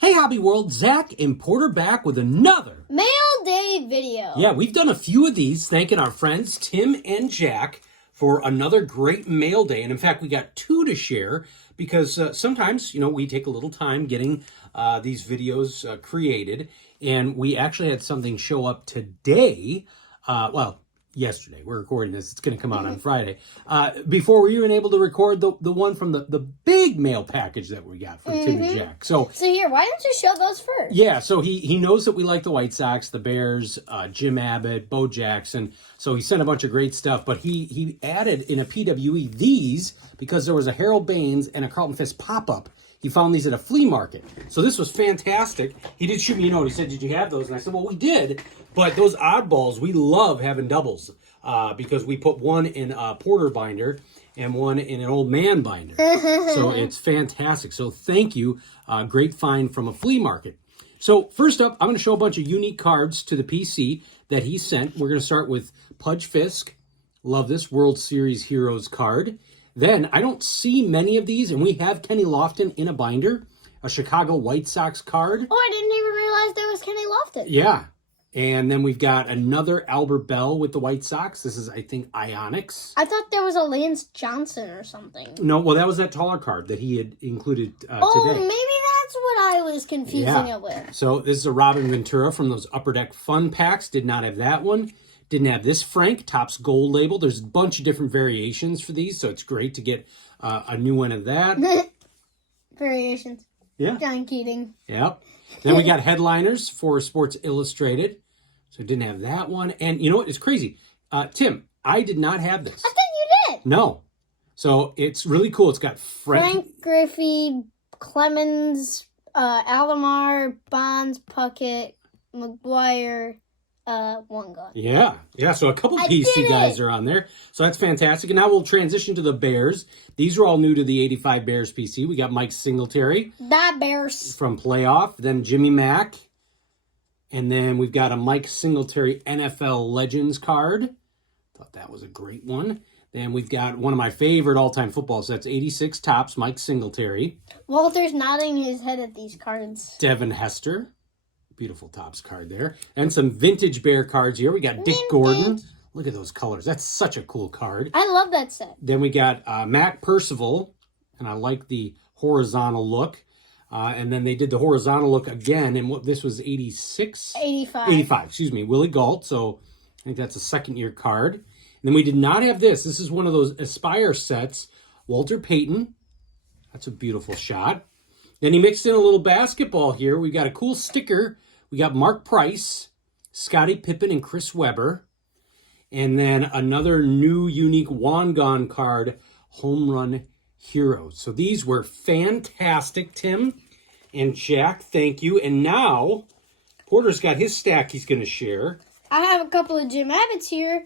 Hey Hobby World, Zach and Porter back with another Mail Day video. Yeah, we've done a few of these, thanking our friends Tim and Jack for another great mail day. And in fact, we got two to share because sometimes, we take a little time getting these videos created. And we actually had something show up today. Yesterday. We're recording this. It's going to come out on Friday. Before we were even able to record the one from the big mail package that we got from Tim and Jack. So here, why don't you show those first? Yeah, so he knows that we like the White Sox, the Bears, Jim Abbott, Bo Jackson. So he sent a bunch of great stuff, but he added in a PWE these because there was a Harold Baines and a Carlton Fisk pop-up. He found these at a flea market. So this was fantastic. He did shoot me a note. He said, "Did you have those?" And I said, "Well, we did." But those oddballs, we love having doubles because we put one in a Porter binder and one in an old man binder. So it's fantastic. So thank you. Great find from a flea market. So first up, I'm going to show a bunch of unique cards to the PC that he sent. We're going to start with Pudge Fisk. Love this World Series Heroes card. Then, I don't see many of these, and we have Kenny Lofton in a binder, a Chicago White Sox card. Oh, I didn't even realize there was Kenny Lofton. Yeah. And then we've got another Albert Bell with the White Sox. This is, I think, Ionics. I thought there was a Lance Johnson or something. No, well, that was that taller card that he had included today. Maybe that's what I was confusing it with. So this is a Robin Ventura from those Upper Deck Fun Packs. Did not have that one. Didn't have this Frank, Topps Gold label. There's a bunch of different variations for these, so it's great to get a new one of that. Variations. Yeah. John Keating. Yep. Then we got headliners for Sports Illustrated. So didn't have that one. And you know what? It's crazy. Tim, I did not have this. I thought you did. No. So it's really cool. It's got Frank Griffey, Clemens, Alomar, Bonds, Puckett, McGuire, one gun. Yeah. So a couple PC guys are on there. So that's fantastic. And now we'll transition to the Bears. These are all new to the 85 Bears PC. We got Mike Singletary. The Bears. From Playoff. Then Jimmy Mack. And then we've got a Mike Singletary NFL Legends card. Thought that was a great one. Then we've got one of my favorite all-time football sets, 86 Topps, Mike Singletary. Walter's nodding his head at these cards. Devin Hester. Beautiful Topps card there. And some vintage Bear cards here. We got Dick Gordon. Look at those colors. That's such a cool card. I love that set. Then we got Mac Percival. And I like the horizontal look. And then they did the horizontal look again. And what this was 86? 85. 85, excuse me. Willie Gault. So I think that's a second-year card. And then we did not have this. This is one of those Aspire sets. Walter Payton. That's a beautiful shot. Then he mixed in a little basketball here. We got a cool sticker. We got Mark Price, Scottie Pippen, and Chris Webber. And then another new unique Wangan card, Home Run Heroes. So these were fantastic, Tim and Jack. Thank you. And now, Porter's got his stack he's going to share. I have a couple of Jim Abbotts here.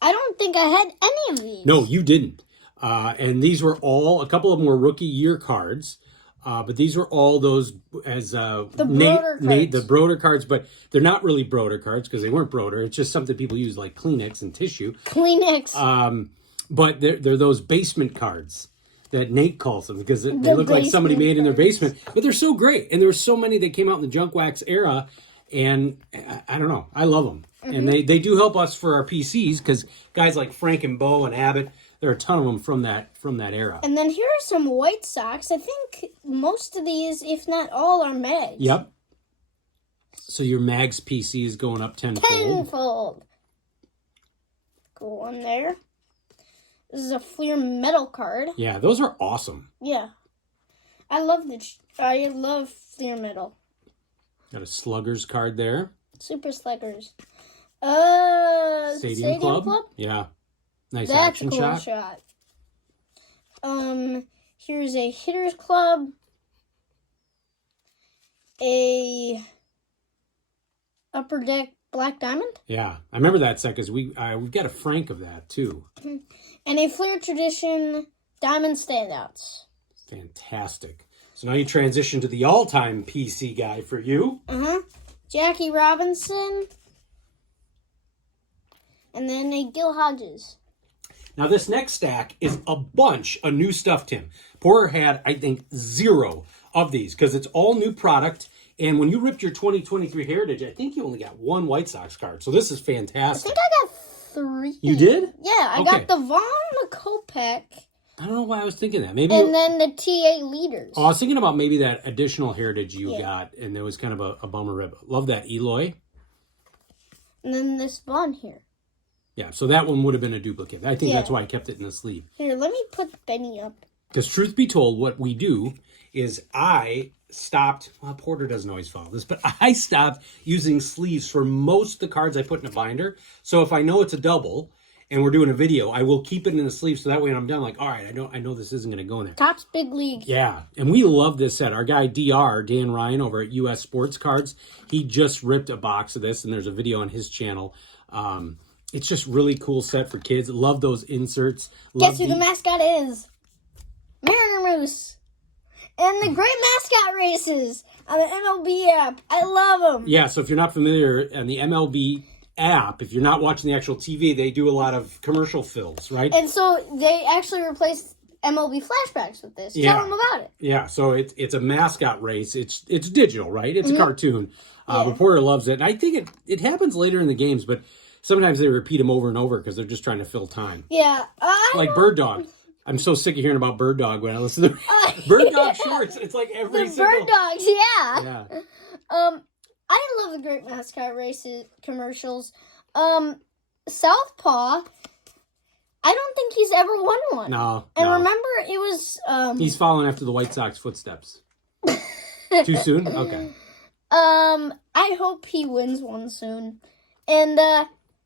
I don't think I had any of these. No, you didn't. And these were a couple of them were rookie year cards. But these were all those as the Broder cards, but they're not really Broder cards because they weren't Broder. It's just something people use like Kleenex and tissue. Kleenex. But they're those basement cards that Nate calls them because they look like somebody made in their basement. But they're so great, and there were so many that came out in the junk wax era, and I don't know, I love them, and they do help us for our PCs because guys like Frank and Bo and Abbott. There are a ton of them from that era. And then here are some White Sox. I think most of these, if not all, are Mags. Yep. So your Mags PC is going up tenfold. Tenfold. Cool one there. This is a Fleer metal card. Yeah, those are awesome. Yeah. I love Fleer metal. Got a Sluggers card there. Super Sluggers. Stadium Club? Yeah. Nice action shot. That's a cool shot. Here's a Hitters Club. A Upper Deck Black Diamond. Yeah, I remember that set because we've got a Frank of that too. And a Fleer Tradition Diamond Standouts. Fantastic. So now you transition to the all-time PC guy for you. Jackie Robinson. And then a Gil Hodges. Now, this next stack is a bunch of new stuff, Tim. Porter had, I think, 0 of these because it's all new product. And when you ripped your 2023 Heritage, I think you only got one White Sox card. So this is I fantastic. think I got 3. You did? Yeah, I got the Vaughn, the Kopech, I don't know why I was thinking that. Maybe. and then the TA leaders. Oh, I was thinking about maybe that additional Heritage you got, and there was kind of a bummer rip. Love that Eloy. And then this Vaughn here. Yeah, so that one would have been a duplicate. I think that's why I kept it in the sleeve. Here, let me put Benny up. Because truth be told, what we do is I stopped, well, Porter doesn't always follow this, but I stopped using sleeves for most of the cards I put in a binder. So if I know it's a double and we're doing a video, I will keep it in the sleeve so that way when I'm done, like, all right, I know this isn't going to go in there. Topps Big League. Yeah, and we love this set. Our guy Dan Ryan over at US Sports Cards, he just ripped a box of this, and there's a video on his channel. It's just really cool set for kids. Love those inserts. Guess who the mascot is? Mariner Moose. And the great mascot races on the MLB app. I love them. Yeah, so if you're not familiar, on the MLB app, if you're not watching the actual TV, they do a lot of commercial fills, right? And so they actually replaced MLB flashbacks with this. Tell them about it. Yeah, so it's a mascot race. It's digital, right? It's a cartoon. But Porter loves it. And I think it happens later in the games, but sometimes they repeat them over and over because they're just trying to fill time. Yeah. Like Bird Dog. I'm so sick of hearing about Bird Dog when I listen to Bird Dog shorts. It's like every the single... Bird Dogs, yeah. Yeah. I love the great mascot races commercials. Southpaw, I don't think he's ever won one. No. And remember, it was he's following after the White Sox footsteps. Too soon? Okay. I hope he wins one soon. And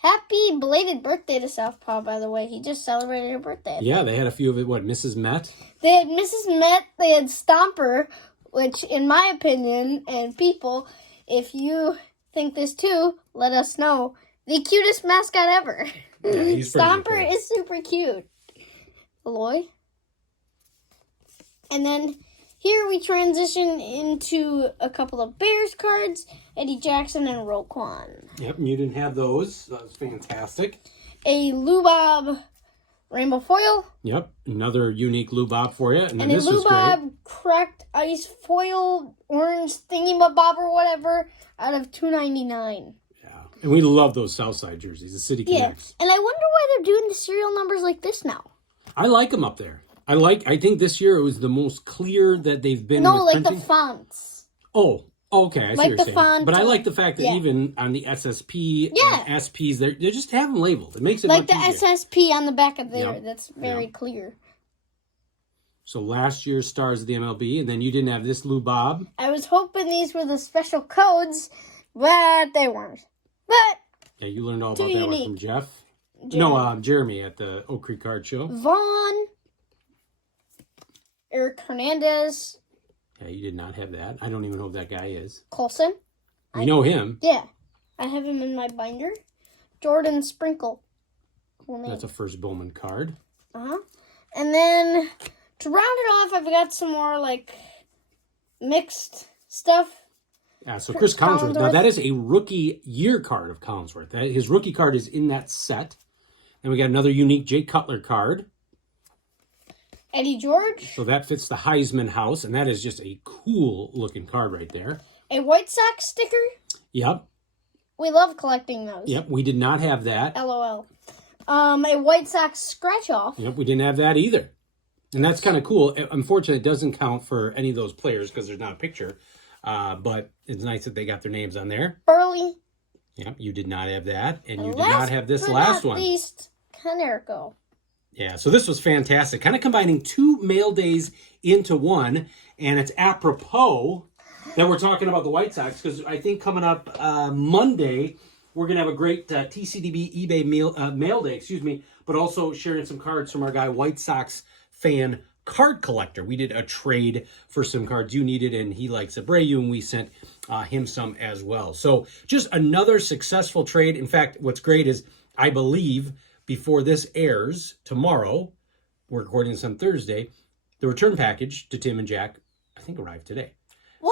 happy belated birthday to Southpaw, by the way. He just celebrated her birthday. Yeah, they had a few of it. What, Mrs. Met? They had Mrs. Met, they had Stomper, which, in my opinion, and people, if you think this too, let us know. The cutest mascot ever. Yeah, he's pretty Stomper cool. is super cute. Aloy. And then here we transition into a couple of Bears cards. Eddie Jackson and Roquan. Yep, you didn't have those. That was fantastic. A Lubob Rainbow Foil. Yep, another unique Lubob for you. And then And a this was great. Lubob Cracked Ice Foil Orange Thingy-Bob or whatever out of $2.99. Yeah, and we love those Southside jerseys, the City Connects. And I wonder why they're doing the serial numbers like this now. I like them up there. I think this year it was the most clear that they've been. No, with like printing. the fonts. Oh, okay. I see Like what you're the saying. font, But I like the fact that even on the SSP and SPs, they just have them labeled. It makes it Like the much easier. SSP on the back of there. Yep. That's very clear. So last year's stars of the MLB, and then you didn't have this Lubob. I was hoping these were the special codes, but they weren't. But Yeah, you learned all about Too that one unique. from Jeff. No, Jeremy at the Oak Creek Card Show. Vaughn, Eric Hernandez, Yeah, you did not have that. I don't even know who that guy is. Colson. You know him. Yeah, I have him in my binder. Jordan Sprinkle. Cool name. That's a first Bowman card. And then to round it off, I've got some more like mixed stuff. Yeah, so Chris Collinsworth. Now, Collinsworth. that is a rookie year card of Collinsworth. His rookie card is in that set. And we got another unique Jay Cutler card. Eddie George. So that fits the Heisman house, and that is just a cool looking card right there. A White Sox sticker. Yep, We love collecting those. yep, we did not have that. LOL. A White Sox scratch off. Yep, we didn't have that either. And that's kind of cool. Unfortunately, it doesn't count for any of those players because there's not a picture. But it's nice that they got their names on there. Burley. Yep, you did not have that. And you did Last not have this but last not one. least, Canerco. Yeah, so this was fantastic. Kind of combining two mail days into one. And it's apropos that we're talking about the White Sox because I think coming up Monday, we're going to have a great TCDB eBay mail day, but also sharing some cards from our guy, White Sox fan card collector. We did a trade for some cards you needed, and he likes Abreu, and we sent him some as well. So just another successful trade. In fact, what's great is I believe before this airs tomorrow, we're recording this on Thursday, the return package to Tim and Jack, I think, arrived today.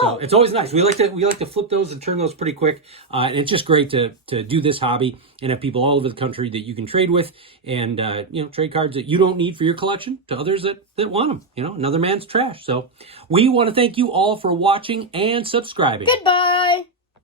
So it's always nice. We like to flip those and turn those pretty quick. And it's just great to do this hobby and have people all over the country that you can trade with, and trade cards that you don't need for your collection to others that want them. Another man's trash. So we want to thank you all for watching and subscribing. Goodbye.